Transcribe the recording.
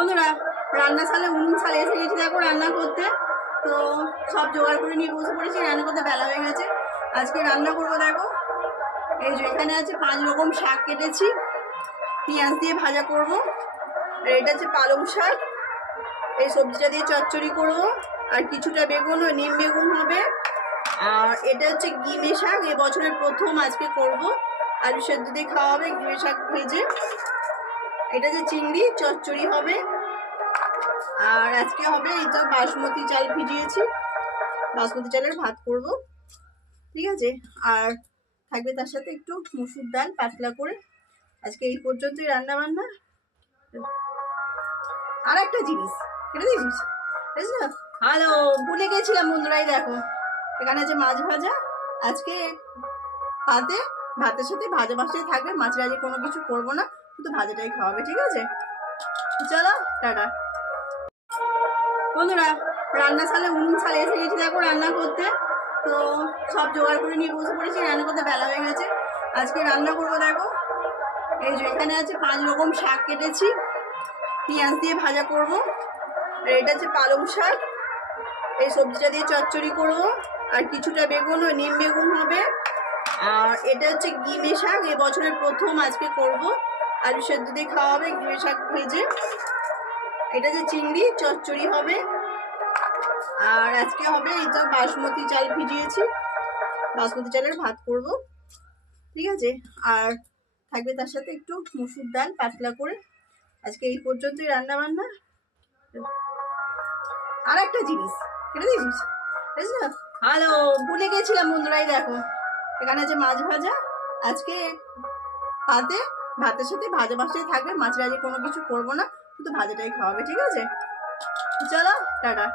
বন্ধুরা রান্না সালে উনুন সালে এসে গেছি দেখো রান্না করতে। তো সব জোগাড় করে নিয়ে বসে পড়েছি, রান্না করতে বেলা হয়ে গেছে। আজকে রান্না করবো দেখো, এই যে এখানে আছে 5 রকম শাক কেটেছি, পেঁয়াজ দিয়ে ভাজা করব। আর এটা হচ্ছে পালং শাক, এই সবজিটা দিয়ে চচ্চড়ি করবো। আর কিছুটা বেগুন ও নিম বেগুন হবে। আর এটা হচ্ছে গিমে শাক, এই বছরের প্রথম আজকে করব। আলু সেদ্ধ দিয়ে খাওয়া হবে গিমে শাক ভেজে। এটা যে চিংড়ি চচ্চড়ি হবে। আর আজকে হবে এই তো বাসমতি চাল ভিজিয়েছি, বাসমতি চালের ভাত করব, ঠিক আছে। আর থাকবে তার সাথে একটু মসুর ডাল পাতলা করে। আজকে এই পর্যন্তই রান্না বান্না। আর একটা জিনিস কেটে দিয়েছিস, হ্যালো, ভুলে গেছিলাম বন্ধুরাই, দেখো এখানে আছে মাছ ভাজা। আজকে ভাতের সাথে ভাজা মাছটাই থাকবে, মাছের আজকে কোনো কিছু করবো না, শুধু ভাজাটাই খাওয়াবে, ঠিক আছে। চলো টাটা। বন্ধুরা রান্না সালে উনুন সালে এসে গেছি দেখো রান্না করতে। তো সব জোগাড় করে নিয়ে বসে পড়েছি, রান্না করতে বেলা হয়ে গেছে। আজকে রান্না করবো দেখো, এই যে এখানে আছে 5 রকম শাক কেটেছি, পেঁয়াজ দিয়ে ভাজা করব। আর এটা হচ্ছে পালং শাক, এই সবজিটা দিয়ে চচ্চড়ি করব। আর কিছুটা বেগুন ও নিম বেগুন হবে। আর এটা হচ্ছে গিমে শাক, এই বছরের প্রথম আজকে করব। আলু সেদ্ধ দিয়ে খাওয়া হবে গিমে শাক ভেজে। এটা যে চিংড়ি চচ্চড়ি হবে। আর আজকে হবে এই তো বাসমতি চাল ভিজিয়েছি, বাসমতি চালের ভাত করব, ঠিক আছে। আর থাকবে তার সাথে একটু মসুর ডাল পাতলা করে। আজকে এই পর্যন্তই রান্না বান্না। আর একটা জিনিস কেটে দিয়েছিস, হ্যালো, ভুলে গেছিলাম বন্ধুরাই, দেখো এখানে আছে মাছ ভাজা। আজকে ভাতের সাথে ভাজা মাছটাই থাকবে, মাছের আজকে কোনো কিছু করবো না, শুধু ভাজাটাই খাওয়াবে, ঠিক আছে। চলো টাটা।